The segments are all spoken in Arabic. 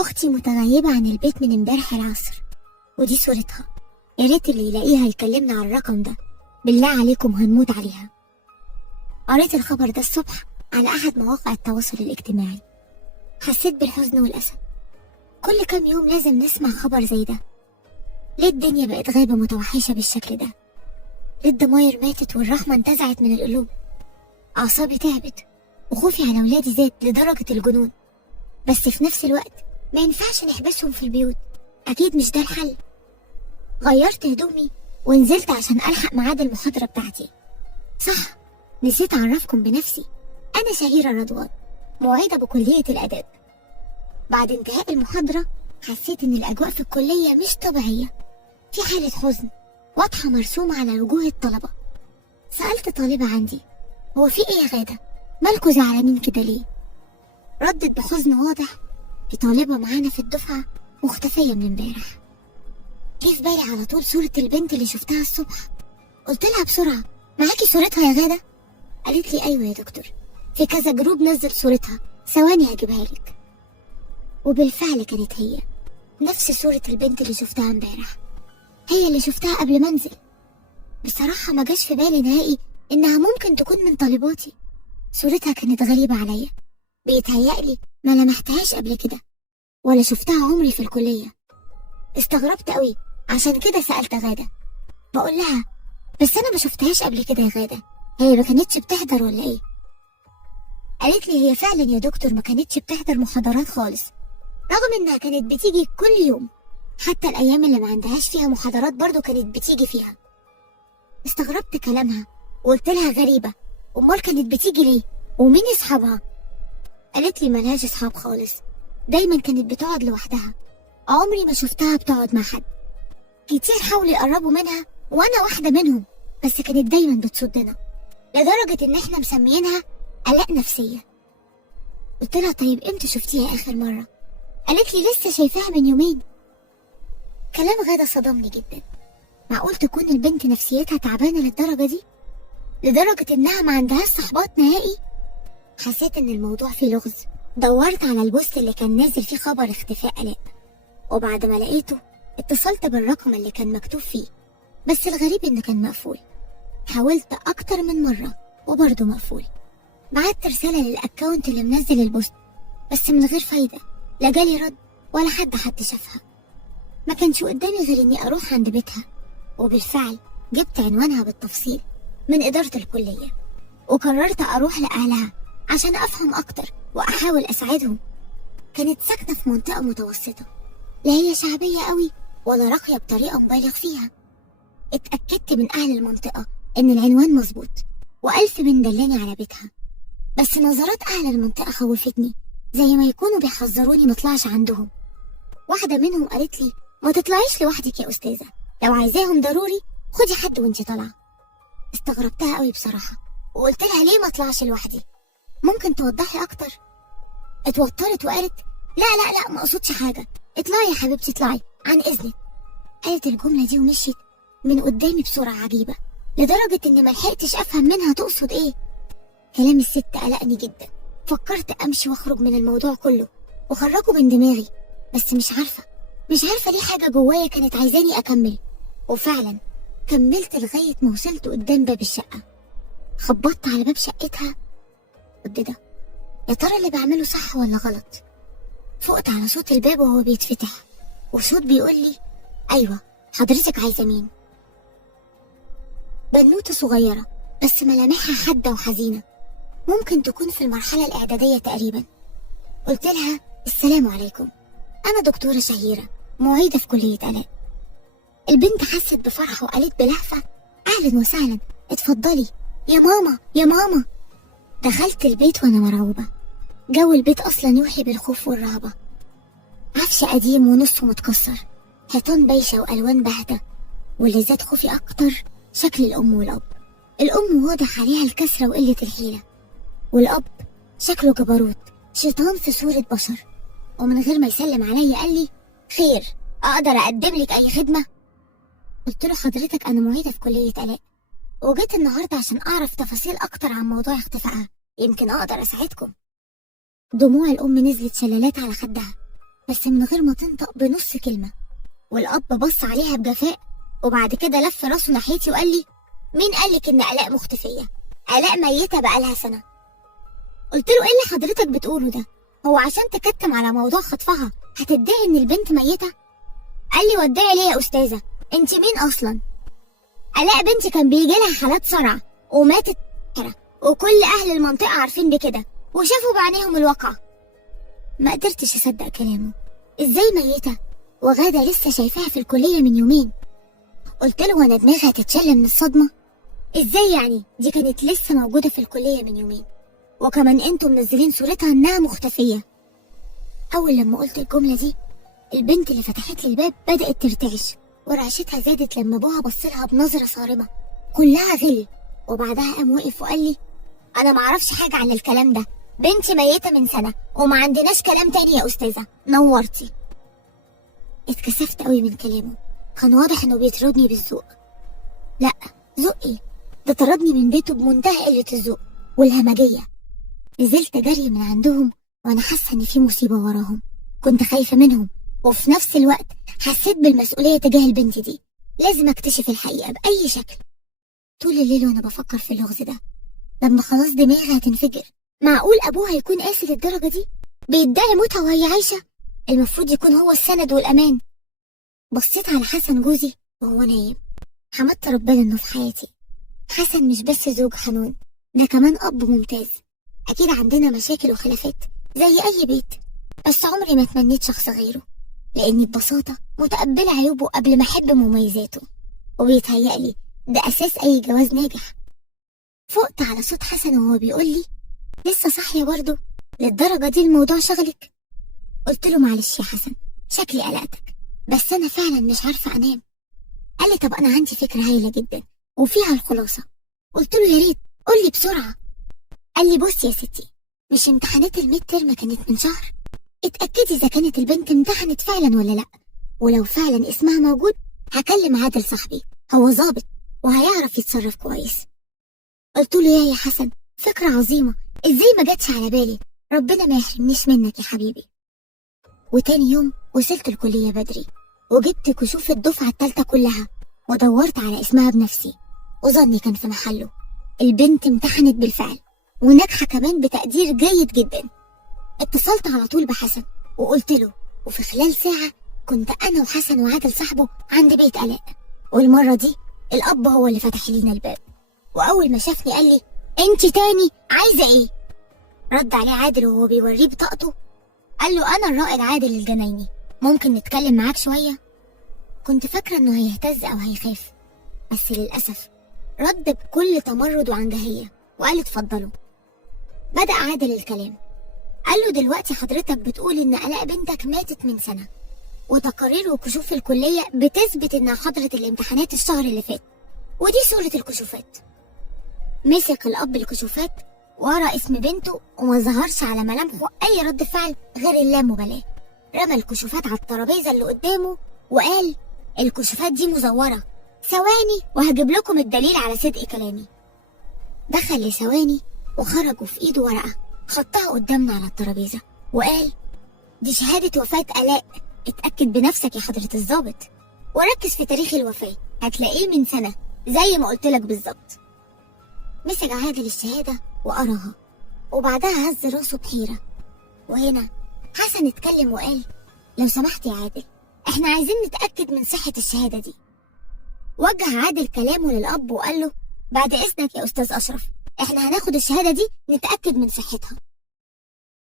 أختي متغيبة عن البيت من امبارح العصر، ودي صورتها. يا ريت اللي يلاقيها يكلمنا على الرقم ده، بالله عليكم هنموت عليها. قريت الخبر ده الصبح على أحد مواقع التواصل الاجتماعي، حسيت بالحزن والأسى. كل كام يوم لازم نسمع خبر زي ده. ليه الدنيا بقت غابة متوحشة بالشكل ده؟ ليه الضماير ماتت والرحمة انتزعت من القلوب؟ أعصابي تعبت وخوفي على ولادي زاد لدرجة الجنون. بس في نفس الوقت ما ينفعش نحبسهم في البيوت، أكيد مش ده الحل. غيرت هدومي ونزلت عشان ألحق ميعاد المحاضرة بتاعتي. صح، نسيت أعرفكم بنفسي، أنا شهيرة رضوان، معيدة بكلية الآداب. بعد انتهاء المحاضرة حسيت إن الأجواء في الكلية مش طبيعية، في حالة حزن واضحة مرسومة على وجوه الطلبة. سألت طالبة عندي: هو في إيه يا غادة؟ مالكوا زعلانين كده ليه؟ ردت بحزن واضح: في طالبة معانا في الدفعة مختفية من امبارح. جه في بالي على طول صورة البنت اللي شفتها الصبح. قلت لها بسرعة: معاكي صورتها يا غادة؟ قالت لي: أيوة يا دكتور، في كذا جروب نزل صورتها، ثواني هجيبها لك. وبالفعل كانت هي، نفس صورة البنت اللي شفتها امبارح، هي اللي شفتها قبل ما انزل. بصراحة ما جاش في بالي نهائي إنها ممكن تكون من طالباتي. صورتها كانت غريبة عليا، بيتهيألي ما لمحتهاش قبل كده ولا شفتها عمري في الكلية. استغربت قوي، عشان كده سألت غادة. بقول لها: بس أنا ما شفتهاش قبل كده يا غادة، هي ما كانتش بتحضر ولا إيه؟ قالت لي: هي فعلا يا دكتور ما كانتش بتحضر محاضرات خالص، رغم إنها كانت بتيجي كل يوم، حتى الأيام اللي ما عندهاش فيها محاضرات برضو كانت بتيجي فيها. استغربت كلامها وقلت لها: غريبة، أمال كانت بتيجي ليه؟ ومين أصحابها؟ قالت لي: ملهاش أصحاب خالص، دايما كانت بتقعد لوحدها، عمري ما شفتها بتقعد مع حد. كتير حاولوا يقربوا منها وأنا واحدة منهم، بس كانت دايما بتصدنا، لدرجة إن إحنا مسميينها قلق نفسية. قلت لها: طيب إمتى شفتيها آخر مرة؟ قالت لي: لسه شايفاها من يومين. كلام غادة صدمني جدا. معقول تكون البنت نفسيتها تعبانة للدرجة دي؟ لدرجة إنها ما عندهاش صحبات نهائي؟ حسيت إن الموضوع فيه لغز. دورت على البوست اللي كان نازل فيه خبر اختفاء آلاء، وبعد ما لقيته اتصلت بالرقم اللي كان مكتوب فيه، بس الغريب إنه كان مقفول. حاولت أكتر من مرة وبرضه مقفول. بعت رسالة للأكاونت اللي منزل البوست، بس من غير فايدة، لا جالي رد ولا حد شافها. ما كانش قدامي غير إني أروح عند بيتها، وبالفعل جبت عنوانها بالتفصيل من إدارة الكلية، وقررت أروح لأهلها عشان أفهم أكتر وأحاول أساعدهم. كانت ساكنة في منطقة متوسطة، لا هي شعبية قوي ولا راقية بطريقة مبالغ فيها. اتأكدت من أهل المنطقة إن العنوان مظبوط، وألف من دلني على بيتها. بس نظرات أهل المنطقة خوفتني، زي ما يكونوا بيحذروني مطلعش عندهم. واحدة منهم قالت لي: ما تطلعيش لوحدك يا أستاذة، لو عايزاهم ضروري خدي حد وانتي طالعة. استغربتها قوي بصراحة، وقلت لها: ليه ما اطلعش لوحدي؟ ممكن توضحي أكتر؟ اتوترت وقالت: لا لا لا، ما اقصدش حاجة، اطلعي يا حبيبتي اطلعي، عن إذنك. قالت الجملة دي ومشيت من قدامي بسرعة عجيبة، لدرجة إني ملحقتش أفهم منها تقصد إيه. كلام الست قلقني جدا. فكرت أمشي وأخرج من الموضوع كله وخرجه من دماغي، بس مش عارفة ليه حاجة جوايا كانت عايزاني أكمل. وفعلا كملت لغاية ما وصلت قدام باب الشقة. خبطت على باب شقتها. قلت ده يا ترى اللي بعمله صح ولا غلط؟ فقت على صوت الباب وهو بيتفتح، وصوت بيقول لي: أيوة، حضرتك عايزة مين؟ بنوتة صغيرة بس ملامحها حادة وحزينة، ممكن تكون في المرحلة الإعدادية تقريبا. قلت لها: السلام عليكم، أنا دكتورة شهيرة، معيدة في كلية آلاء. البنت حست بفرح وقالت بلهفة: أهلا وسهلا، اتفضلي يا ماما يا ماما. دخلت البيت وأنا مرعوبة. جو البيت أصلا يوحي بالخوف والرهبة. عفش قديم ونصه متكسر، حيطان بايشة وألوان باهتة، واللي زاد خوفي أكتر شكل الأم والأب. الأم واضح عليها الكسرة وقلة الحيلة، والأب شكله جبروت، شيطان في صورة بشر. ومن غير ما يسلم عليا قال لي: خير، أقدر أقدم لك أي خدمة؟ قلت له: حضرتك أنا معيدة في كلية آلاء، وجيت النهاردة عشان أعرف تفاصيل أكتر عن موضوع اختفائها، يمكن أقدر أساعدكم. دموع الأم نزلت شلالات على خدها، بس من غير ما تنطق بنص كلمة. والأب بص عليها بجفاء، وبعد كده لف راسه ناحيتي وقال لي: مين قالك إن آلاء مختفية؟ آلاء ميتة بقالها سنة. قلت له: إيه اللي حضرتك بتقوله ده؟ هو عشان تكتم على موضوع خطفها هتدعي إن البنت ميتة؟ قال لي: وادعي ليه يا أستاذة؟ أنت مين أصلا؟ آلاء بنتي كان بيجي لها حالات صرع وماتت، وكل أهل المنطقة عارفين بكده وشافوا بعينيهم الواقعة. ما قدرتش أصدق كلامه. إزاي ميتة وغادة لسه شايفاها في الكلية من يومين؟ قلت له: وانا دماغي هتتشل من الصدمة؟ ازاي يعني؟ دي كانت لسه موجودة في الكلية من يومين، وكمان انتوا منزلين صورتها انها مختفية. اول لما قلت الجملة دي البنت اللي فتحت لي الباب بدأت ترتعش، ورعشتها زادت لما ابوها بصلها بنظرة صارمة كلها غل. وبعدها قام وقف وقال لي: انا معرفش حاجة عن الكلام ده، بنتي ميتة من سنة وما عندناش كلام تاني يا أستاذة، نورتي. اتكسفت قوي من كلامه، كان واضح انه بيطردني بالذوق. لا، ذوق ايه؟ ده طردني من بيته بمنتهى قلة الذوق والهمجية. نزلت جري من عندهم وانا حاسة ان في مصيبة وراهم. كنت خايفة منهم وفي نفس الوقت حسيت بالمسؤولية تجاه البنت دي، لازم اكتشف الحقيقة بأي شكل. طول الليل وانا بفكر في اللغز ده، لما خلاص دماغي هتنفجر. معقول ابوها يكون قاسي للدرجة دي؟ بيدعي موتها وهي عايشة؟ المفروض يكون هو السند والأمان. بصيت على حسن جوزي وهو نايم، حمدت ربنا انه في حياتي. حسن مش بس زوج حنون، ده كمان اب ممتاز. اكيد عندنا مشاكل وخلافات زي اي بيت، بس عمري ما تمنيت شخص غيره، لاني ببساطة متقبلة عيوبه قبل ما احب مميزاته، وبيتهيألي ده اساس اي جواز ناجح. فقت على صوت حسن وهو بيقول لي: لسه صاحية برضه؟ للدرجة دي الموضوع شغلك؟ قلت له: معلش يا حسن، شكلي قلقتك، بس انا فعلا مش عارفة انام. قال لي: طب انا عندي فكرة هايلة جدا وفيها الخلاصة. قلت له: يا ريت قولي بسرعة. قال لي: بصي يا ستي، مش امتحانات الميد ترم كانت من شهر؟ اتأكدي اذا كانت البنت امتحنت فعلا ولا لا، ولو فعلا اسمها موجود هكلم عادل صاحبي، هو ظابط وهيعرف يتصرف كويس. قلت له: يا حسن، فكرة عظيمة، ازاي ما جاتش على بالي؟ ربنا ما يحرمنيش منك يا حبيبي. وتاني يوم وصلت الكلية بدري، وجبت كشوف الدفعة التالتة كلها، ودورت على اسمها بنفسي، وظني كان في محله. البنت امتحنت بالفعل وناجحة كمان بتقدير جيد جدا. اتصلت على طول بحسن وقلت له، وفي خلال ساعة كنت أنا وحسن وعادل صاحبه عند بيت آلاء. والمرة دي الأب هو اللي فتح لينا الباب، وأول ما شافني قال لي: انت تاني عايزة ايه؟ رد عليه عادل وهو بيوريه بطاقته، قال له: أنا الرائد عادل الجنايني، ممكن نتكلم معاك شوية؟ كنت فاكرة إنه هيهتز أو هيخاف، بس للأسف رد بكل تمرد وعنجهية وقال: اتفضلوا. بدأ عادل الكلام، قال له: دلوقتي حضرتك بتقول إن آلاء بنتك ماتت من سنة، وتقارير وكشوف الكلية بتثبت إنها حضرت الامتحانات الشهر اللي فات، ودي صورة الكشوفات. مسك الأب الكشوفات ورا اسم بنته وما ظهرش على ملامحه أي رد فعل غير اللامبالاة. رمى الكشوفات على الترابيزة اللي قدامه وقال: الكشوفات دي مزورة، ثواني وهجيب لكم الدليل على صدق كلامي. دخل لثواني وخرج في ايده ورقة، حطها قدامنا على الترابيزة وقال: دي شهادة وفاة آلاء، اتأكد بنفسك يا حضرة الضابط، وركز في تاريخ الوفاة هتلاقيه من سنة زي ما قلتلك بالظبط. مسك عادل الشهادة وقراها، وبعدها هز راسه بحيرة. وهنا حسن اتكلم وقال: لو سمحت يا عادل، احنا عايزين نتأكد من صحة الشهادة دي. وجه عادل كلامه للأب وقال له: بعد إذنك يا أستاذ أشرف، احنا هناخد الشهادة دي نتأكد من صحتها.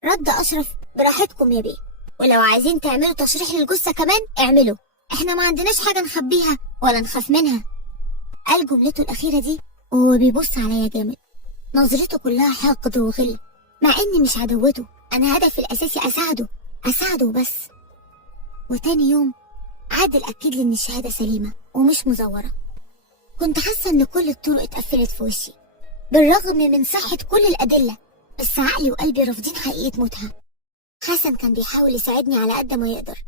رد أشرف: براحتكم يا بيه، ولو عايزين تعملوا تشريح للجثة كمان اعملوا، احنا ما عندناش حاجة نخبيها ولا نخاف منها. قال جملته الأخيرة دي وهو بيبص عليا جامد، نظرته كلها حقد وغل، مع إني مش عدوته، أنا هدفي الأساسي أساعده وبس. وتاني يوم عادل أكد لي إن الشهادة سليمة ومش مزورة. كنت حاسة إن كل الطرق اتقفلت في وشي، بالرغم من صحة كل الأدلة، بس عقلي وقلبي رافضين حقيقة موتها. حسن كان بيحاول يساعدني على قد ما يقدر،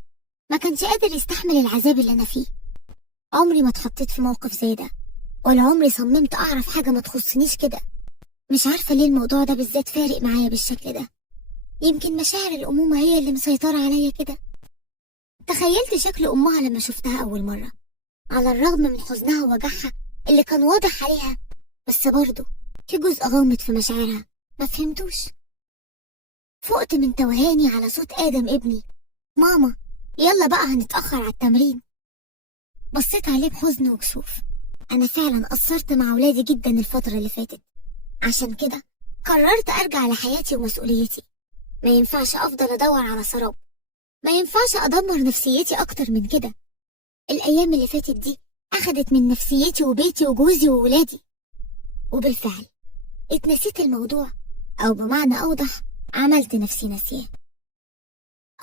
ما كانش قادر يستحمل العذاب اللي أنا فيه. عمري ما اتحطيت في موقف زي ده، ولا عمري صممت أعرف حاجة ما تخصنيش كده. مش عارفة ليه الموضوع ده بالذات فارق معايا بالشكل ده. يمكن مشاعر الأمومة هي اللي مسيطرة عليا كده. تخيلت شكل أمها لما شفتها أول مرة، على الرغم من حزنها ووجعها اللي كان واضح عليها، بس برضه في جزء غامض في مشاعرها ما فهمتوش. فقت من توهاني على صوت آدم ابني: ماما يلا بقى هنتأخر على التمرين. بصيت عليه بحزن وكسوف. أنا فعلا قصرت مع ولادي جدا الفترة اللي فاتت، عشان كده قررت أرجع لحياتي ومسؤوليتي. ما ينفعش أفضل أدور على سراب، ما ينفعش أدمر نفسيتي أكتر من كده. الأيام اللي فاتت دي أخدت من نفسيتي وبيتي وجوزي وولادي، وبالفعل اتنسيت الموضوع، أو بمعنى أوضح عملت نفسي ناسياه.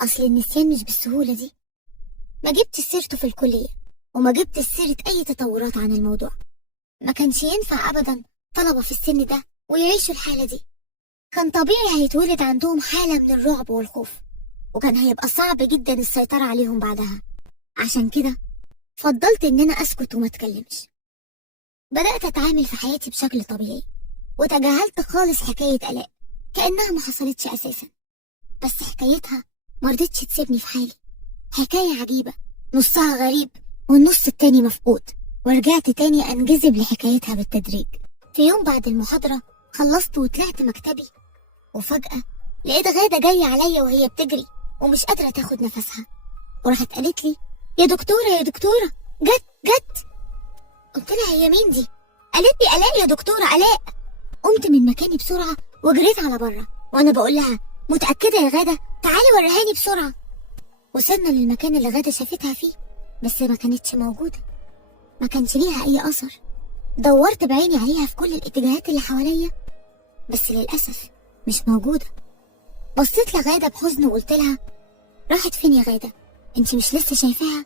أصل النسيان مش بالسهولة دي. ما جبت سيرته في الكلية، وما جبت سيرة أي تطورات عن الموضوع. ما كانش ينفع أبدا طلبة في السن ده ويعيشوا الحالة دي. كان طبيعي هيتولد عندهم حالة من الرعب والخوف، وكان هيبقى صعب جدا السيطرة عليهم بعدها. عشان كده فضلت إن أنا أسكت وما أتكلمش. بدأت أتعامل في حياتي بشكل طبيعي، وتجاهلت خالص حكاية آلاء كأنها ما حصلتش أساسا. بس حكايتها مرضتش تسيبني في حالي. حكاية عجيبة، نصها غريب والنص التاني مفقود، ورجعت تاني أنجذب لحكايتها بالتدريج. في يوم بعد المحاضرة خلصت وطلعت مكتبي، وفجأة لقيت غادة جاية عليا وهي بتجري ومش قادرة تاخد نفسها، وراحت قالت لي: يا دكتورة يا دكتورة، جت. قلت لها: هي مين دي؟ قالت لي: آلاء يا دكتورة، آلاء. قمت من مكاني بسرعة وجريت على بره، وأنا بقول لها: متأكدة يا غادة؟ تعالي وريهاني بسرعة. وصلنا للمكان اللي غادة شافتها فيه، بس ما كانتش موجودة، ما كانش ليها أي أثر. دورت بعيني عليها في كل الاتجاهات اللي حواليا، بس للأسف مش موجودة. بصيت لغادة بحزن وقلت لها: راحت فين يا غادة؟ انت مش لسه شايفاها؟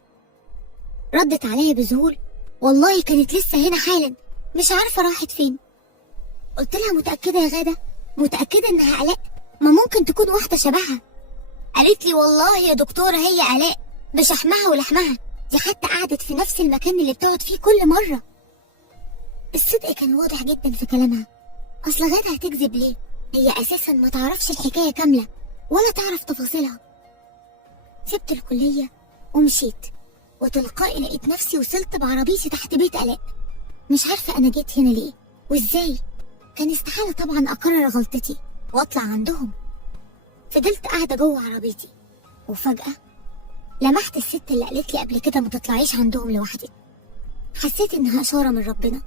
ردت عليا بذهول: والله كانت لسه هنا حالا، مش عارفة راحت فين. قلت لها: متأكدة يا غادة؟ متأكدة إنها آلاء؟ ما ممكن تكون واحدة شبهها. قالت لي: والله يا دكتورة هي آلاء، بشحمها ولحمها، دي حتى قعدت في نفس المكان اللي بتقعد فيه كل مرة. الصدق كان واضح جدا في كلامها. أصل غادة هتكذب ليه؟ هي أساسا ما تعرفش الحكاية كاملة ولا تعرف تفاصيلها. سبت الكلية ومشيت، وتلقائي لقيت نفسي وصلت بعربيتي تحت بيت آلاء. مش عارفة أنا جيت هنا ليه وإزاي. كان استحالة طبعا أقرر غلطتي وأطلع عندهم. فضلت قاعدة جوه عربيتي، وفجأة لمحت الست اللي قالت لي قبل كده ما تطلعيش عندهم لوحدك. حسيت إنها إشارة من ربنا.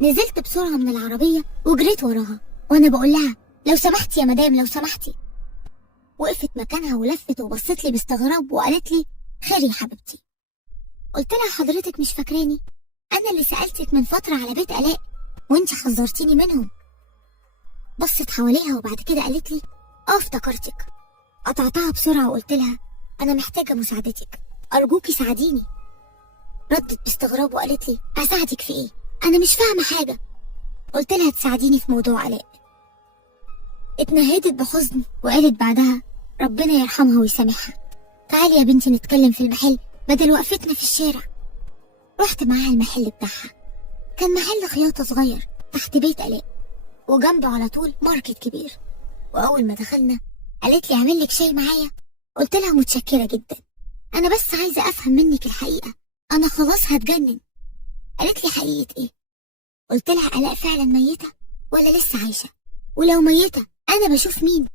نزلت بسرعة من العربية وجريت وراها، وأنا بقول لها: لو سمحتي يا مدام، لو سمحتي. وقفت مكانها ولفت وبصت لي باستغراب وقالت لي: خير يا حبيبتي. قلت لها: حضرتك مش فاكراني؟ أنا اللي سألتك من فترة على بيت آلاء وانت حذرتيني منهم. بصت حواليها وبعد كده قالت لي: افتكرتك. قطعتها بسرعة وقلت لها: أنا محتاجة مساعدتك، أرجوكي ساعديني. ردت باستغراب وقالت لي: أساعدك في إيه؟ أنا مش فاهمة حاجة. قلت لها: تساعديني في موضوع آلاء. اتنهدت بحزن وقالت بعدها: ربنا يرحمها ويسامحها، تعالي يا بنتي نتكلم في المحل بدل وقفتنا في الشارع. رحت معاها المحل بتاعها. كان محل خياطة صغير تحت بيت آلاء، وجنبه على طول ماركت كبير. وأول ما دخلنا قالت لي: أعمل لك شاي معايا؟ قلت لها: متشكرة جدا، أنا بس عايزة أفهم منك الحقيقة، أنا خلاص هتجنن. قالت لي: حقيقة إيه؟ قلت لها: آلاء فعلا ميتة ولا لسه عايشة؟ ولو ميتة أنا بشوف مين؟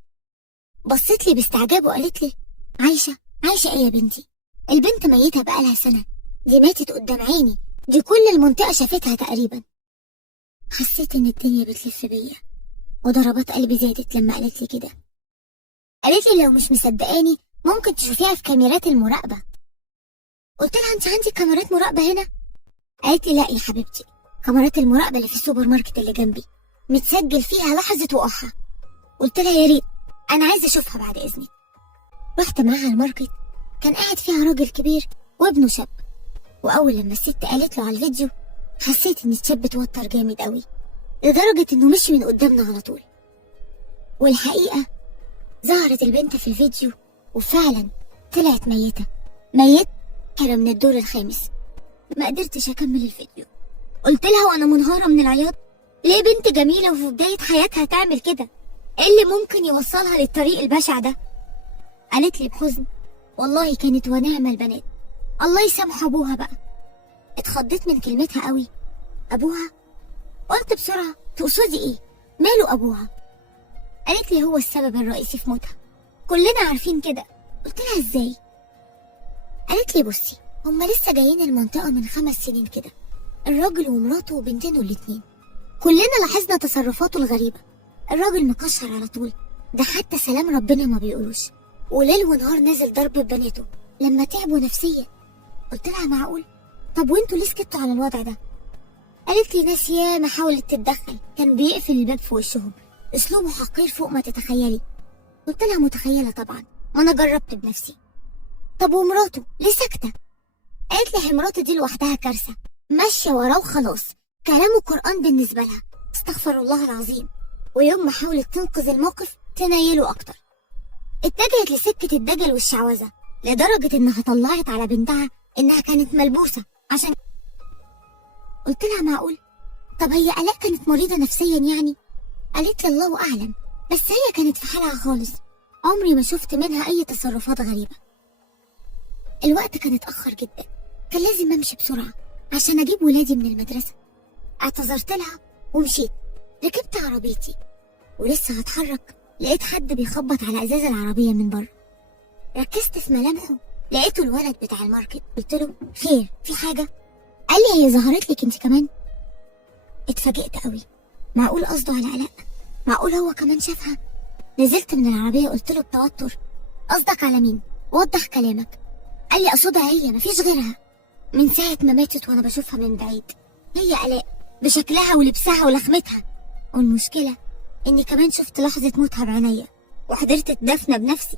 بصت لي باستعجاب وقالت لي: عايشة؟ عايشة إيه يا بنتي؟ البنت ميتة بقالها سنة، دي ماتت قدام عيني، دي كل المنطقة شافتها تقريبا. حسيت إن الدنيا بتلف بيا، وضربات قلبي زادت لما قالت لي كده. قالت لي: لو مش مصدقاني ممكن تشوفيها في كاميرات المراقبة. قلت لها: أنت عندك كاميرات مراقبة هنا؟ قالت لي: لا يا حبيبتي، كاميرات المراقبة اللي في السوبر ماركت اللي جنبي متسجل فيها لحظة وقوعها. قلت لها: يا ريت، أنا عايزة أشوفها بعد إذنك. رحت معاها الماركت، كان قاعد فيها راجل كبير وابنه شاب. وأول لما الست قالت له على الفيديو حسيت إن الشاب اتوتر جامد قوي، لدرجة إنه مشي من قدامنا على طول. والحقيقة ظهرت البنت في الفيديو وفعلا طلعت ميتة كان من الدور الخامس. ما قدرتش أكمل الفيديو. قلت لها وأنا منهارة من العياط: ليه بنت جميلة وفي بداية حياتها تعمل كده؟ إيه اللي ممكن يوصلها للطريق البشع ده؟ قالت لي بحزن: والله كانت ونعم البنات، الله يسامح ابوها بقى. اتخضيت من كلمتها قوي. ابوها؟ قلت بسرعة تقصدي ايه؟ ماله ابوها؟ قالت لي هو السبب الرئيسي في موتها، كلنا عارفين كده. قلت لها ازاي؟ قالت لي بصي، هما لسه جايين المنطقة من 5 سنين كده، الراجل ومراته وبنتينه الاتنين. كلنا لاحظنا تصرفاته الغريبة، الراجل مكشر على طول، ده حتى سلام ربنا ما بيقولوش، وليل ونهار نازل ضرب ببناته لما تعبوا نفسيا. قلت لها معقول؟ طب وانتوا ليه سكتوا على الوضع ده؟ قالت لي ناس ياما حاولت تتدخل، كان بيقفل الباب في وشهم، اسلوبه حقير فوق ما تتخيلي. قلت لها متخيلة طبعا، ما انا جربت بنفسي. طب ومراته ليه ساكتة؟ قالت لي مراته دي لوحدها كارثة، ماشية وراه وخلاص، كلامه قرآن بالنسبة لها، استغفر الله العظيم. ويوم ما حاولت تنقذ الموقف تنيله أكتر، اتجهت لسكة الدجل والشعوذة، لدرجة إنها طلعت على بنتها إنها كانت ملبوسة عشان. قلت لها معقول؟ طب هي آلاء كانت مريضة نفسيا يعني؟ قالت لي الله أعلم، بس هي كانت في حالها خالص، عمري ما شفت منها أي تصرفات غريبة. الوقت كان اتأخر جدا، كان لازم أمشي بسرعة عشان أجيب ولادي من المدرسة. اعتذرت لها ومشيت، ركبت عربيتي ولسه هتحرك لقيت حد بيخبط على ازاز العربية من بره. ركزت في ملامحه، لقيته الولد بتاع الماركت. قلت له خير، في حاجة؟ قال لي هي ظهرت لك انت كمان؟ اتفاجئت قوي، معقول قصده على آلاء؟ معقول هو كمان شافها؟ نزلت من العربية قلت له بتوتر قصدك على مين؟ وضح كلامك. قال لي اقصدها هي، مفيش غيرها، من ساعة ما ماتت وانا بشوفها من بعيد، هي آلاء بشكلها ولبسها ولخمتها. والمشكلة اني كمان شفت لحظة موتها بعينيا وحضرت الدفنة بنفسي.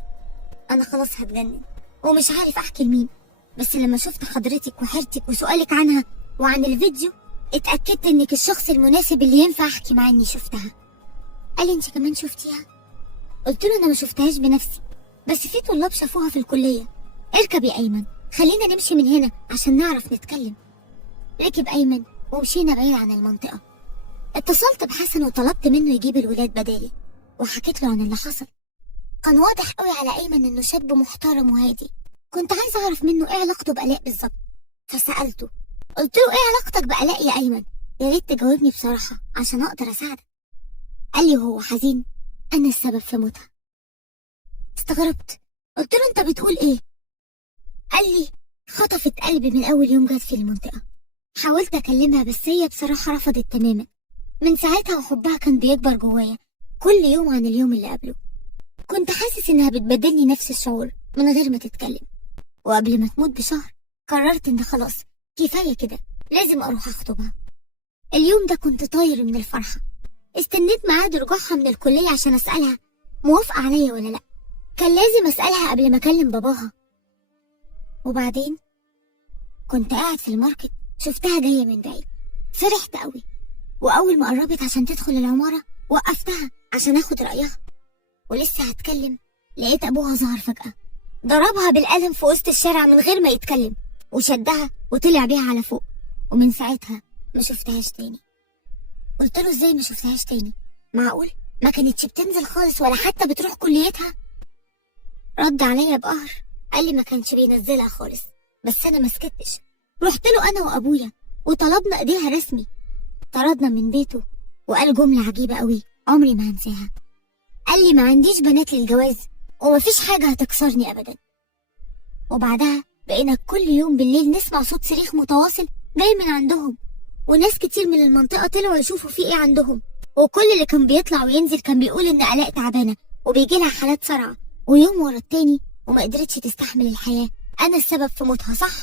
انا خلاص هتجنن ومش عارف احكي لمين، بس لما شفت حضرتك وحيرتك وسؤالك عنها وعن الفيديو اتأكدت انك الشخص المناسب اللي ينفع احكي معاه اني شفتها. قال لي انت كمان شفتيها؟ قلت له انا ما شفتهاش بنفسي، بس في طلاب شافوها في الكلية. اركب يا ايمن، خلينا نمشي من هنا عشان نعرف نتكلم. ركب ايمن ومشينا بعيد عن المنطقة. اتصلت بحسن وطلبت منه يجيب الولاد بدالي، وحكيت له عن اللي حصل. كان واضح قوي على ايمن انه شاب محترم وهادي، كنت عايزه اعرف منه ايه علاقته بآلاء بالظبط، فسألته. قلت له ايه علاقتك بآلاء يا ايمن؟ يا ريت تجاوبني بصراحة عشان اقدر اساعدك. قال لي وهو حزين انا السبب في موتها. استغربت، قلت له انت بتقول ايه؟ قال لي خطفت قلبي من اول يوم جت في المنطقة، حاولت اكلمها بس هي بصراحة رفضت تماما. من ساعتها وحبها كان بيكبر جوايا كل يوم عن اليوم اللي قبله، كنت حاسس انها بتبادلني نفس الشعور من غير ما تتكلم. وقبل ما تموت بشهر قررت ان خلاص كفاية كده، لازم اروح اخطبها. اليوم ده كنت طاير من الفرحة، استنيت ميعاد رجوعها من الكلية عشان اسألها موافقة عليا ولا لا، كان لازم اسألها قبل ما اكلم باباها. وبعدين كنت قاعد في الماركت شفتها جاية من بعيد، فرحت قوي، واول ما قربت عشان تدخل العمارة وقفتها عشان اخد رأيها، ولسه هتكلم لقيت ابوها ظهر فجأة، ضربها بالقلم في وسط الشارع من غير ما يتكلم، وشدها وطلع بيها على فوق. ومن ساعتها ما شفتهاش تاني. قلت له ازاي ما شفتهاش تاني؟ معقول ما كانتش بتنزل خالص ولا حتى بتروح كليتها؟ رد عليا بقهر، قال لي ما كانش بينزلها خالص، بس انا ما سكتش، رحت له انا وابويا وطلبنا ايديها رسمي، طردنا من بيته، وقال جملة عجيبة قوي عمري ما هنساها. قال لي ما عنديش بنات للجواز ومفيش حاجة هتكسرني ابدا. وبعدها بقينا كل يوم بالليل نسمع صوت صريخ متواصل جاي من عندهم، وناس كتير من المنطقة طلعوا يشوفوا في ايه عندهم، وكل اللي كان بيطلع وينزل كان بيقول ان آلاء تعبانة وبيجي لها حالات صرع، ويوم ورا التاني وما قدرتش تستحمل الحياة، انا السبب في موتها صح؟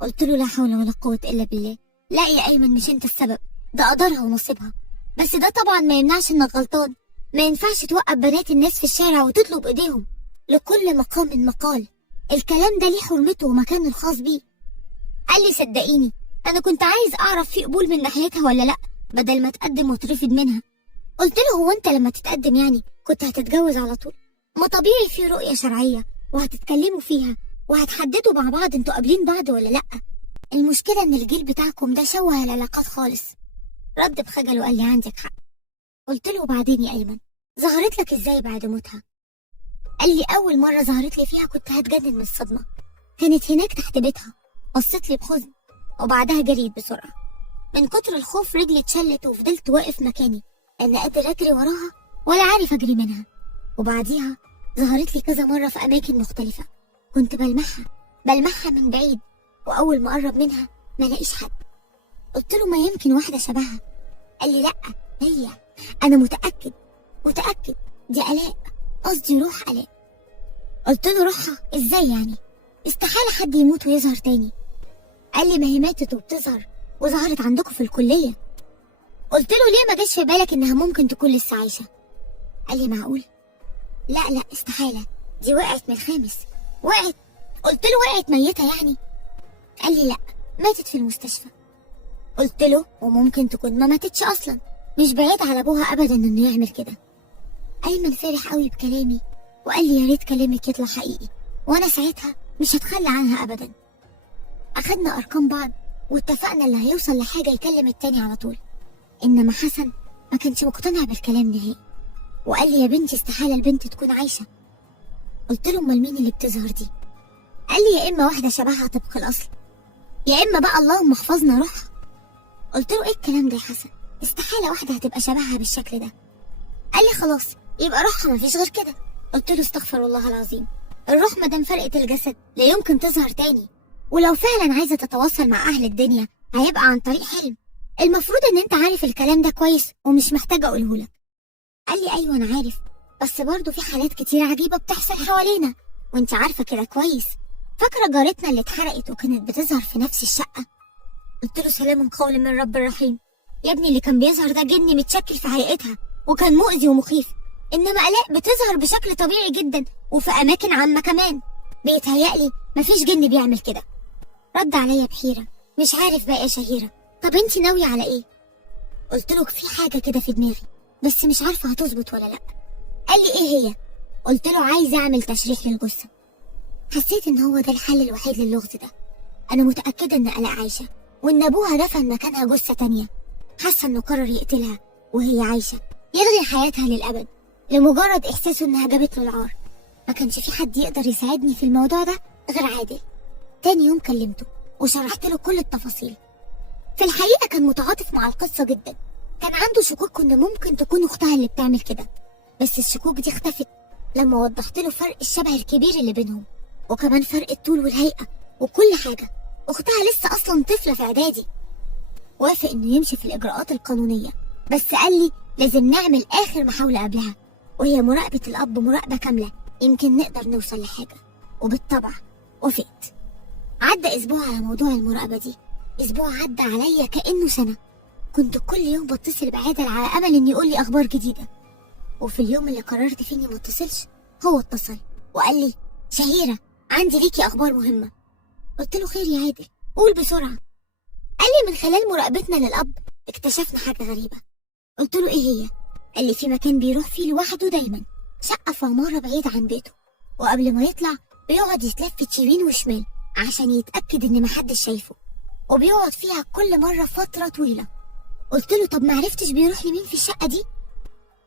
قلت له لا حول ولا قوة الا بالله، لا يا ايمن مش انت السبب، ده قدرها ونصيبها، بس ده طبعا ما يمنعش انك غلطان، ما ينفعش توقف بنات الناس في الشارع وتطلب ايديهم، لكل مقام مقال، الكلام ده ليه حرمته ومكانه الخاص بيه. قال لي صدقيني انا كنت عايز اعرف في قبول من ناحيتها ولا لا، بدل ما تقدم وترفض منها. قلت له هو انت لما تتقدم يعني كنت هتتجوز على طول؟ ما طبيعي في رؤية شرعية وهتتكلموا فيها وهتحددوا مع بعض انتوا قابلين بعض ولا لا، المشكلة ان الجيل بتاعكم ده شوه العلاقات خالص. رد بخجل وقال لي عندك حق. قلت له وبعدين يا ايمن ظهرت لك ازاي بعد موتها؟ قال لي أول مرة ظهرت لي فيها كنت هتجنن من الصدمة. كانت هناك تحت بيتها، بصت لي بحزن وبعدها جريت بسرعة. من كتر الخوف رجلي اتشلت وفضلت واقف مكاني، أنا قادر أجري وراها ولا عارف أجري منها. وبعديها ظهرت لي كذا مرة في أماكن مختلفة، كنت بلمحها من بعيد، وأول ما أقرب منها ما لاقيش حد. قلت له ما يمكن واحدة شبهها. قال لي لأ، هي. أنا متأكد دي آلاء، قصدي روح آلاء. قلت له روحها ازاي يعني؟ استحالة حد يموت ويظهر تاني. قال لي ما هي ماتت وبتظهر وظهرت عندكم في الكلية. قلت له ليه ما جاش في بالك انها ممكن تكون لسه عايشة؟ قال لي معقول؟ لا استحالة، دي وقعت من الخامس. وقعت؟ قلت له وقعت ميتة يعني؟ قال لي لا، ماتت في المستشفى. قلت له وممكن تكون ما ماتتش اصلا، مش بعيد على ابوها ابدا انه يعمل كده. ايمن فرح قوي بكلامي وقال لي يا ريت كلامك يطلع حقيقي، وانا ساعتها مش هتخلى عنها ابدا. اخدنا ارقام بعض واتفقنا اللي هيوصل لحاجة يكلم التاني على طول. انما حسن ما كانش مقتنع بالكلام نهائي، وقال لي يا بنتي استحالة البنت تكون عايشة. قلت له امال مين اللي بتظهر دي؟ قال لي يا اما واحدة شبهها طبق الاصل، يا اما بقى اللهم احفظنا روحها. قلت له ايه الكلام ده يا حسن؟ استحالة واحدة هتبقى شبهها بالشكل ده. قال لي خلاص يبقى روحها مفيش غير كده. قلت له استغفر الله العظيم، الروح مادام فرقت الجسد لا يمكن تظهر تاني، ولو فعلا عايزة تتواصل مع اهل الدنيا هيبقى عن طريق حلم. المفروض ان انت عارف الكلام ده كويس ومش محتاجة اقولهولك. قال لي ايوه انا عارف، بس برضه في حالات كتير عجيبة بتحصل حوالينا وانت عارفة كده كويس. فاكرة جارتنا اللي اتحرقت وكانت بتظهر في نفس الشقة؟ قلت له سلام قول من رب الرحيم. يا ابني اللي كان بيظهر ده جني متشكل في هيئتها وكان مؤذي ومخيف، انما آلاء بتظهر بشكل طبيعي جدا وفي اماكن عامة كمان. بيتهيألي مفيش جن بيعمل كده. رد عليا بحيرة، مش عارف بقى يا شهيرة، طب انتي ناوية على ايه؟ قلت له في حاجة كده في دماغي بس مش عارفة هتظبط ولا لا. قال لي ايه هي؟ قلت له عايز اعمل تشريح للجثة. حسيت ان هو ده الحل الوحيد للغز ده. انا متأكدة ان آلاء عايشة وان ابوها دفن مكانها جثة تانية. حاسة انه قرر يقتلها وهي عايشة، يلغي حياتها للأبد لمجرد احساسه انها جابت له العار. ما كانش في حد يقدر يساعدني في الموضوع ده غير عادل. تاني يوم كلمته وشرحت له كل التفاصيل. في الحقيقة كان متعاطف مع القصة جدا، كان عنده شكوك ان ممكن تكون اختها اللي بتعمل كده، بس الشكوك دي اختفت لما وضحت له فرق الشبه الكبير اللي بينهم، وكمان فرق الطول والهيئة وكل حاجة. اختها لسه اصلا طفلة في اعدادي. وافق انه يمشي في الاجراءات القانونية، بس قال لي لازم نعمل اخر محاولة قبلها، وهي مراقبة الاب مراقبة كاملة، يمكن نقدر نوصل لحاجة. وبالطبع وافقت. عدى اسبوع على موضوع المراقبة دي، اسبوع عدى عليا كأنه سنة. كنت كل يوم بتصل بعادل على امل انه يقول لي اخبار جديدة، وفي اليوم اللي قررت فيه اني ما اتصلش هو اتصل وقال لي شهيرة عندي ليكي اخبار مهمة. قلت له خير يا عادل، قول بسرعة. قال لي من خلال مراقبتنا للاب اكتشفنا حاجة غريبة. قلت له ايه هي؟ قال لي في مكان بيروح فيه لوحده دايما، شقة في عمارة بعيدة عن بيته، وقبل ما يطلع بيقعد يتلفت يمين وشمال عشان يتأكد ان محدش شايفه، وبيقعد فيها كل مرة فترة طويلة. قلت له طب معرفتش بيروح لمين في الشقة دي؟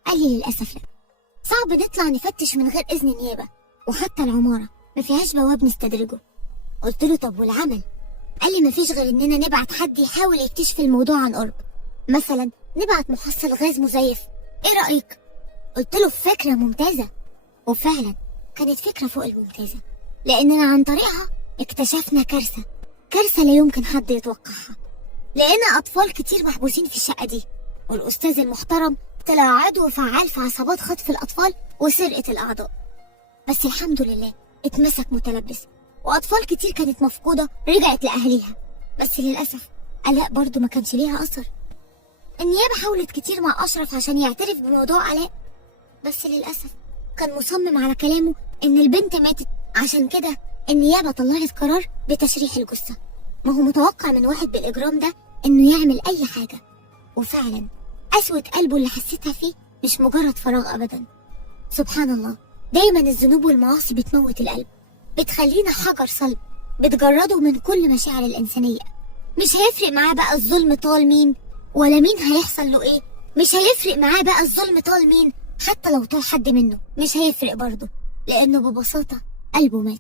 قال لي للأسف لا، صعب نطلع نفتش من غير إذن نيابة، وحتى العمارة ما فيهاش بواب نستدرجه. قلت له طب والعمل؟ قال لي مفيش غير إننا نبعت حد يحاول يكتشف الموضوع عن قرب، مثلا نبعت محصل غاز مزيف، إيه رأيك؟ قلت له فكرة ممتازة. وفعلا كانت فكرة فوق الممتازة، لأننا عن طريقها اكتشفنا كارثة لا يمكن حد يتوقعها. لقينا أطفال كتير محبوسين في الشقة دي، والأستاذ المحترم طلع عضو فعال في عصابات خطف الأطفال وسرقة الأعضاء. بس الحمد لله اتمسك متلبس، وأطفال كتير كانت مفقودة رجعت لأهليها. بس للأسف آلاء برضو ما كانش ليها أثر. النيابة حاولت كتير مع أشرف عشان يعترف بموضوع آلاء، بس للأسف كان مصمم على كلامه إن البنت ماتت. عشان كده النيابة طلعت قرار بتشريح الجثة. ما هو متوقع من واحد بالإجرام ده إنه يعمل أي حاجة. وفعلا قسوة قلبه اللي حسيتها فيه مش مجرد فراغ أبدا. سبحان الله، دايما الذنوب والمعاصي بتموت القلب، بتخلينا حجر صلب، بتجرده من كل مشاعر الإنسانية. مش هيفرق معاه بقى الظلم طال مين ولا مين هيحصل له إيه، مش هيفرق معاه بقى الظلم طال مين، حتى لو طال حد منه مش هيفرق برضه، لأنه ببساطة قلبه مات.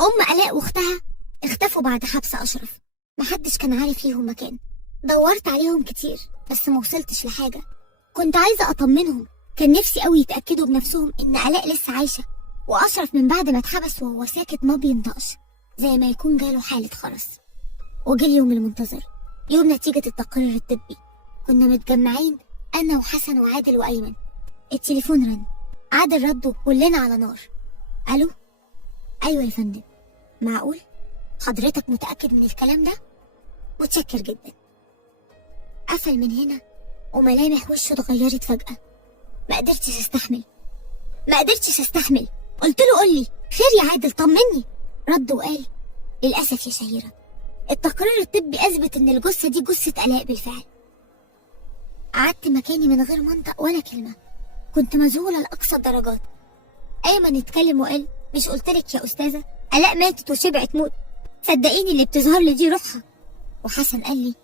أم آلاء وأختها اختفوا بعد حبس أشرف، محدش كان عارف ليهم مكان. دورت عليهم كتير بس موصلتش لحاجة. كنت عايزة أطمنهم، كان نفسي قوي يتأكدوا بنفسهم إن آلاء لسه عايشة، وأشرف من بعد ما اتحبس وهو ساكت ما بينطقش زي ما يكون جاله حالة خرس. وجه اليوم المنتظر، يوم نتيجة التقرير الطبي. كنا متجمعين أنا وحسن وعادل وأيمن. التليفون رن، عادل رد وكلنا على نار. ألو؟ أيوة يا فندم. معقول؟ حضرتك متأكد من الكلام ده؟ متشكر جدا. قفل من هنا وملامح وشه اتغيرت فجأة. ما قدرتش استحمل. قلت له قول لي خير يا عادل، طمني. رد وقال للأسف يا شهيرة، التقرير الطبي أثبت إن الجثة دي جثة آلاء بالفعل. قعدت مكاني من غير منطق ولا كلمة، كنت مذهولة لأقصى الدرجات. أيمن اتكلم وقال مش قلتلك يا أستاذة آلاء ماتت وشبعت موت، صدقيني اللي بتظهر لي دي روحها. وحسن قال لي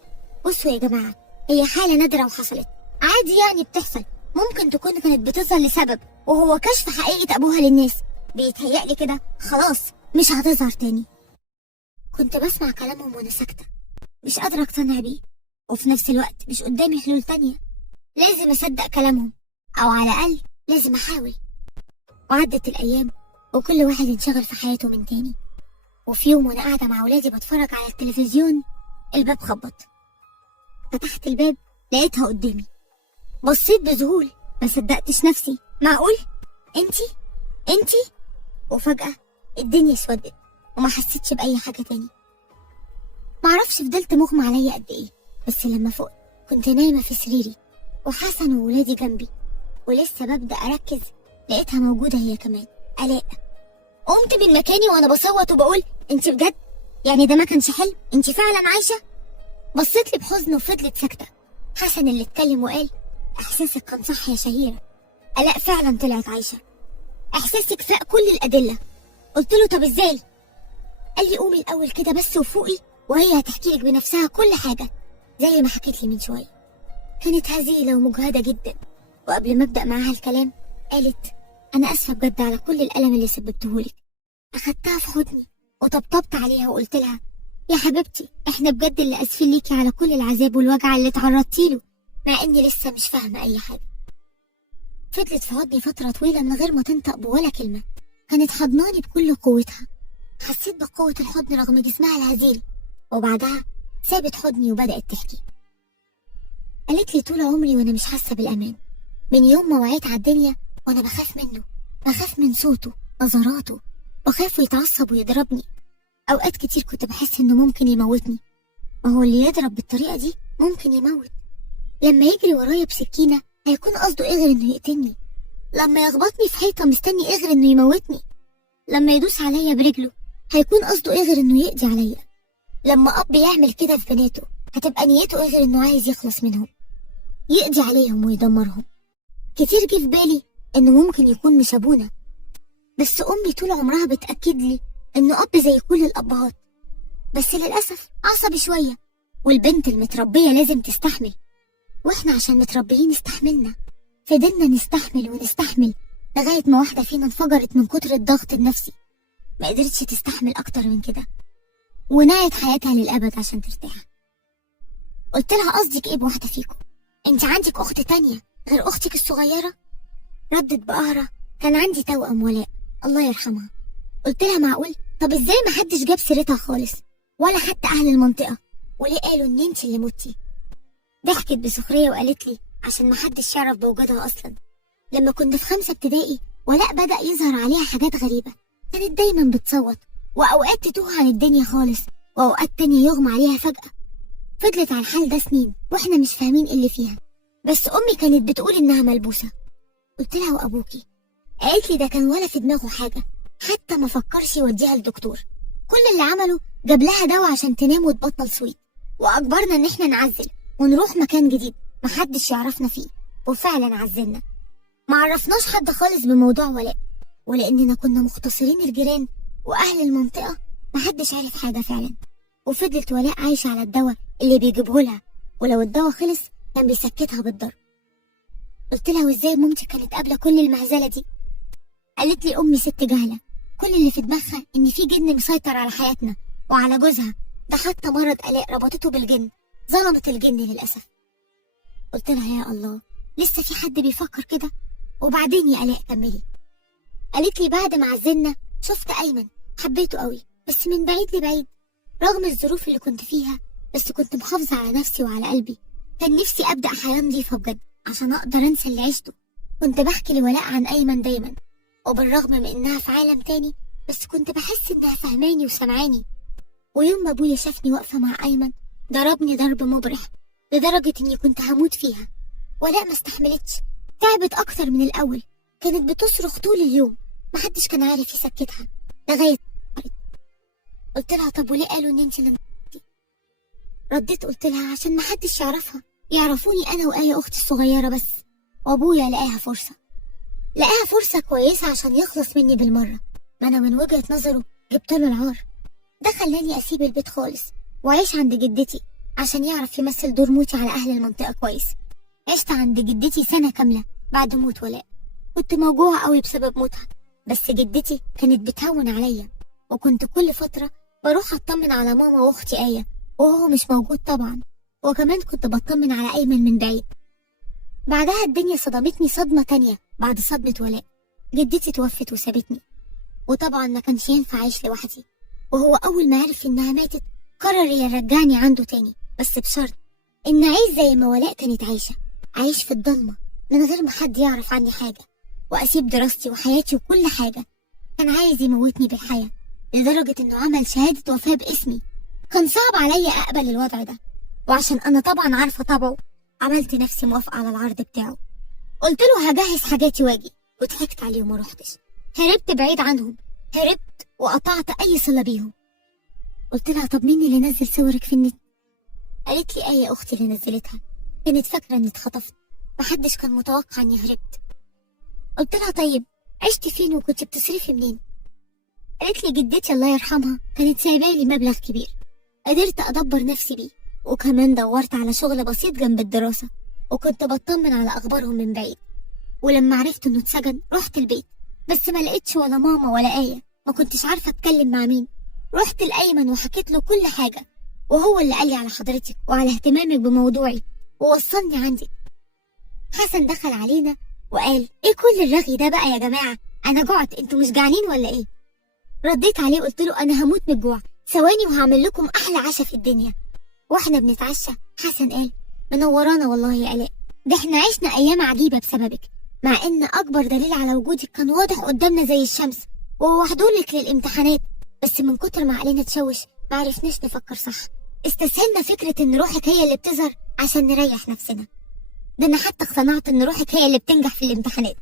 بصوا يا جماعة، هي حالة نادرة وحصلت عادي يعني بتحصل، ممكن تكون كانت بتظهر لسبب وهو كشف حقيقة أبوها للناس، بيتهيألي كده خلاص مش هتظهر تاني. كنت بسمع كلامهم وأنا ساكتة، مش قادرة أقتنع بيه، وفي نفس الوقت مش قدامي حلول تانية. لازم أصدق كلامهم، أو على الأقل لازم أحاول. وعدت الأيام وكل واحد انشغل في حياته من تاني. وفي يوم وأنا قاعدة مع ولادي بتفرج على التلفزيون، الباب خبط. فتحت الباب لقيتها قدامي. بصيت بذهول، ما صدقتش نفسي. معقول؟ انتي؟ وفجأة الدنيا اسودت وما حسيتش بأي حاجة تاني. معرفش فضلت مغمى عليا قد ايه، بس لما فقت كنت نايمة في سريري وحسن وولادي جنبي، ولسه ببدأ أركز لقيتها موجودة هي كمان، آلاء. قمت من مكاني وأنا بصوت وبقول انتي بجد؟ يعني ده ما كانش حلم؟ انتي فعلا عايشة؟ بصيت لي بحزن وفضلت ساكتة. حسن اللي اتكلم وقال احساسك كان صح يا شهيرة، آلاء فعلا طلعت عايشة، احساسك فاق كل الأدلة. قلت له طب ازاي؟ قال لي قومي الأول كده بس وفوقي وهي هتحكي لك بنفسها كل حاجة زي ما حكيت لي من شوية. كانت هزيلة ومجهدة جدا، وقبل ما أبدأ معاها الكلام قالت أنا آسفة بجد على كل الألم اللي سببتهولك. أخدتها في حضني وطبطبت عليها وقلت لها يا حبيبتي احنا بجد اللي آسفين ليكي على كل العذاب والوجع اللي اتعرضتي له، مع إني لسه مش فاهمة أي حاجة. فضلت في حضني فترة طويلة من غير ما تنطق بولا كلمة، كانت حضناني بكل قوتها. حسيت بقوة الحضن رغم جسمها الهزيل، وبعدها سابت حضني وبدأت تحكي. قالت لي طول عمري وأنا مش حاسة بالأمان، من يوم ما وعيت على الدنيا وأنا بخاف منه، بخاف من صوته، نظراته، بخاف يتعصب ويضربني. أوقات كتير كنت بحس إنه ممكن يموتني، ما هو اللي يضرب بالطريقة دي ممكن يموت. لما يجري ورايا بسكينة هيكون قصده إيه غير إنه يقتلني؟ لما يخبطني في حيطة مستني إيه غير إنه يموتني؟ لما يدوس عليا برجله هيكون قصده إيه غير إنه يقضي عليا؟ لما أب يعمل كده في بناته هتبقى نيته إيه غير إنه عايز يخلص منهم، يقضي عليهم ويدمرهم؟ كتير جه في بالي إنه ممكن يكون مش أبونا، بس أمي طول عمرها بتأكد لي إنه أب زي كل الأبهات، بس للأسف عصبي شوية، والبنت المتربية لازم تستحمل، وإحنا عشان متربيين استحملنا، فضلنا نستحمل ونستحمل لغاية ما واحدة فينا انفجرت من كتر الضغط النفسي، ما قدرتش تستحمل أكتر من كده ونهت حياتها للأبد عشان ترتاح. قلت لها قصدك إيه بواحدة فيكم؟ أنت عندك أخت تانية غير أختك الصغيرة؟ ردت بقهرة كان عندي توأم ولاء الله يرحمها. قلت لها معقول؟ طب إزاي محدش جاب سيرتها خالص ولا حتى أهل المنطقة، وليه قالوا إن أنت اللي متي؟ ضحكت بسخرية وقالت لي عشان محدش يعرف بوجودها أصلا. لما كنت في 5 ابتدائي ولاء بدأ يظهر عليها حاجات غريبة، كانت دايما بتصوت وأوقات تتوه عن الدنيا خالص، وأوقات تانية يغمى عليها فجأة. فضلت على الحال ده سنين واحنا مش فاهمين ايه اللي فيها، بس أمي كانت بتقول إنها ملبوسة. قلت لها وأبوكي؟ قالت لي ده كان ولا في دماغه حاجة، حتى ما فكرش يوديها للدكتور، كل اللي عمله جاب لها دواء عشان تنام وتبطل سويت، وأجبرنا إن احنا نعزل ونروح مكان جديد محدش يعرفنا فيه، وفعلا عزلنا. ما عرفناش حد خالص بموضوع ولاء، ولأننا كنا مختصرين الجيران وأهل المنطقة محدش عارف حاجة فعلا. وفضلت ولاء عايشة على الدواء اللي بيجيبه لها، ولو الدواء خلص كان بيسكتها بالضرب. قلت لها وازاي مامتي كانت قابلة كل المهزلة دي؟ قالت لي أمي ست جهلة، كل اللي في دماغها إن في جن مسيطر على حياتنا وعلى جوزها، ده حتى مرض آلاء ربطته بالجن، ظلمت الجن للأسف. قلت لها يا الله، لسه في حد بيفكر كده؟ وبعدين يا آلاء كملي. قالت لي بعد ما عزلنا شفت أيمن، حبيته قوي بس من بعيد لبعيد رغم الظروف اللي كنت فيها، بس كنت محافظة على نفسي وعلى قلبي. كان نفسي أبدأ حياة نظيفة بجد عشان أقدر أنسى اللي عشته. كنت بحكي لولاء عن أيمن دايما، وبالرغم من إنها في عالم تاني بس كنت بحس إنها فهماني وسمعاني. ويوم ما أبويا شافني واقفة مع أيمن ضربني ضرب مبرح لدرجة إني كنت هموت فيها. ولاء ما استحملتش، تعبت أكتر من الأول، كانت بتصرخ طول اليوم، محدش كان عارف يسكتها لغاية. قلت لها طب وليه قالوا إن أنت اللي نطيتي؟ رديت قلت لها عشان محدش يعرفها، يعرفوني أنا وآية أختي الصغيرة بس. وأبويا لقاها فرصة كويسة عشان يخلص مني بالمرة، ما أنا من وجهة نظره جبت له العار. ده خلاني أسيب البيت خالص وأعيش عند جدتي عشان يعرف يمثل دور موتي على أهل المنطقة كويس. عشت عند جدتي سنة كاملة بعد موت ولاء، كنت موجوعة قوي بسبب موتها، بس جدتي كانت بتهون عليا، وكنت كل فترة بروح أطمن على ماما وأختي آية وهو مش موجود طبعا، وكمان كنت بطمن على أيمن من بعيد. بعدها الدنيا صدمتني صدمة تانية بعد صدمة ولاء، جدتي توفت وسابتني، وطبعا ما كانش ينفع أعيش لوحدي، وهو أول ما عرف إنها ماتت قرر يرجعني عنده تاني، بس بشرط إن أعيش زي ما ولاء كانت عايشة، أعيش في الضلمة من غير ما حد يعرف عني حاجة، وأسيب دراستي وحياتي وكل حاجة. كان عايز يموتني بالحياة لدرجة إنه عمل شهادة وفاة باسمي. كان صعب عليا أقبل الوضع ده، وعشان أنا طبعا عارفة طبعه عملت نفسي موافقة على العرض بتاعه. قلت له هجهز حاجاتي واجي، وضحكت عليه وما روحتش، هربت بعيد عنهم، هربت وقطعت أي صلة بيهم. قلت لها طب مين اللي نزل صورك في النت؟ قالت لي آية أختي اللي نزلتها، كانت فاكرة إني اتخطفت، محدش كان متوقع إني هربت. قلت لها طيب عشت فين وكنت بتصرفي منين؟ قالت لي جدتي الله يرحمها كانت سايبالي مبلغ كبير قدرت أدبر نفسي بيه، وكمان دورت على شغل بسيط جنب الدراسة، وكنت بطمن على أخبارهم من بعيد. ولما عرفت إنه اتسجن رحت البيت، بس ما لقيتش ولا ماما ولا آية، ما كنتش عارفة أتكلم مع مين. رحت لأيمن وحكيت له كل حاجة، وهو اللي قال لي على حضرتك وعلى اهتمامك بموضوعي ووصلني عندك. حسن دخل علينا وقال ايه كل الرغي ده بقى يا جماعة، أنا جعت، انتوا مش جعانين ولا ايه؟ رديت عليه قلت له أنا هموت من الجوع، ثواني وهعمل لكم أحلى عشاء في الدنيا. واحنا بنتعشى حسن قال منورانا والله يا آلاء، ده احنا عشنا أيام عجيبة بسببك، مع إن أكبر دليل على وجودك كان واضح قدامنا زي الشمس ووحدولك للامتحانات، بس من كتر ما عقلنا تشوش معرفناش نفكر صح، استسهلنا فكرة إن روحك هي اللي بتظهر عشان نريح نفسنا. ده أنا حتى اقتنعت إن روحك هي اللي بتنجح في الامتحانات،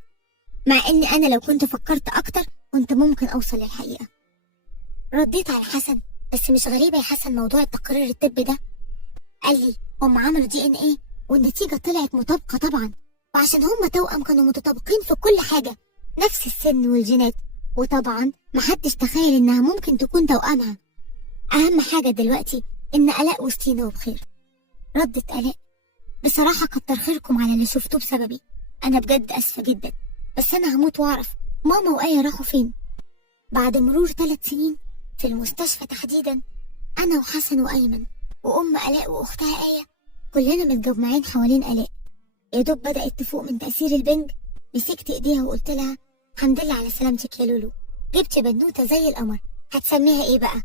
مع إني أنا لو كنت فكرت أكتر كنت ممكن أوصل للحقيقة. رديت على حسن بس مش غريبة يا حسن موضوع التقرير الطبي ده. قال لي هم عملوا DNA والنتيجة طلعت مطابقة طبعا، وعشان هم توأم كانوا متطابقين في كل حاجة، نفس السن والجينات، وطبعا محدش تخيل إنها ممكن تكون توأمها. أهم حاجة دلوقتي إن آلاء وسطينا وبخير. ردت آلاء بصراحة كتر خيركم على اللي شفتوه بسببي، أنا بجد أسفة جدا، بس أنا هموت وأعرف ماما وآية راحوا فين. بعد مرور 3 سنين في المستشفى تحديدا، أنا وحسن وأيمن وأم آلاء وأختها آية كلنا متجمعين حوالين آلاء. يا دوب بدأت تفوق من تأثير البنج مسكت إيديها وقلت لها الحمد لله على سلامتك يا لولو، جبت بنوتة زي القمر، هتسميها إيه بقى؟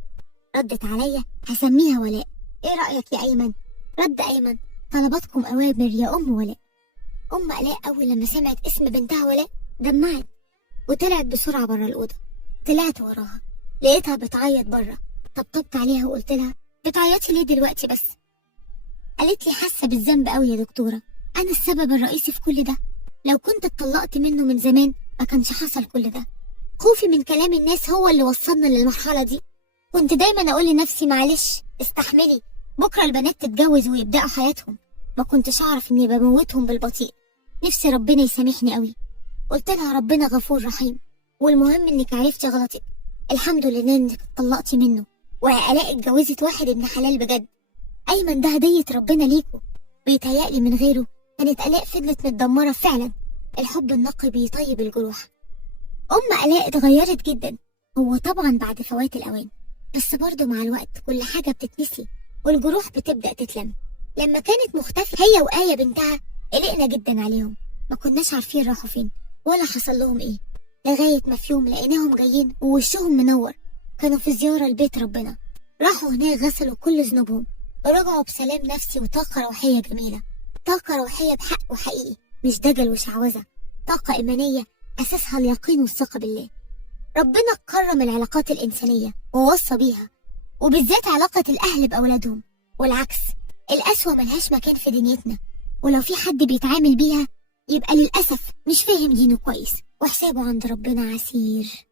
ردت عليا هسميها ولاء، إيه رأيك يا أيمن؟ رد أيمن طلباتكم أوامر يا أم ولاء. أم آلاء أول لما سمعت اسم بنتها ولاء دمعت وطلعت بسرعة برا الأوضة. طلعت وراها لقيتها بتعيط برا، طبطبت عليها وقلت لها بتعيطي ليه دلوقتي بس؟ قالت لي حاسة بالذنب قوي يا دكتورة، أنا السبب الرئيسي في كل ده، لو كنت اتطلقت منه من زمان ما كانش حصل كل ده، خوفي من كلام الناس هو اللي وصلنا للمرحلة دي، كنت دايما أقول لنفسي معلش استحملي بكرة البنات تتجوز ويبدأوا حياتهم، ما كنتش أعرف إني بموتهم بالبطيء، نفسي ربنا يسامحني قوي. قلت لها ربنا غفور رحيم، والمهم إنك عرفتي غلطك، الحمد لله إنك اتطلقتي منه وآلاء اتجوزت واحد ابن حلال بجد. أيمن ده هدية ربنا ليكوا، بيتهيألي من غيره كانت آلاء فضلت متدمرة فعلا، الحب النقي بيطيب الجروح. آلاء اتغيرت جدا، هو طبعا بعد فوات الأوان، بس برضه مع الوقت كل حاجة بتتنسي والجروح بتبدأ تتلم. لما كانت مختفية هي وآية بنتها قلقنا جدا عليهم، ما كناش عارفين راحوا فين ولا حصل لهم ايه، لغاية ما في يوم لقيناهم جايين ووشهم منور، كانوا في زيارة لبيت ربنا، راحوا هناك غسلوا كل ذنوبهم ورجعوا بسلام نفسي وطاقة روحية جميلة، طاقة روحية بحق وحقيقي، مش دجل وشعوذة، طاقة إيمانية أساسها اليقين والثقة بالله. ربنا كرم العلاقات الإنسانية ووصى بيها، وبالذات علاقة الأهل بأولادهم، والعكس القسوة ملهاش مكان في دنيتنا، ولو في حد بيتعامل بيها يبقى للأسف مش فاهم دينه كويس وحسابه عند ربنا عسير.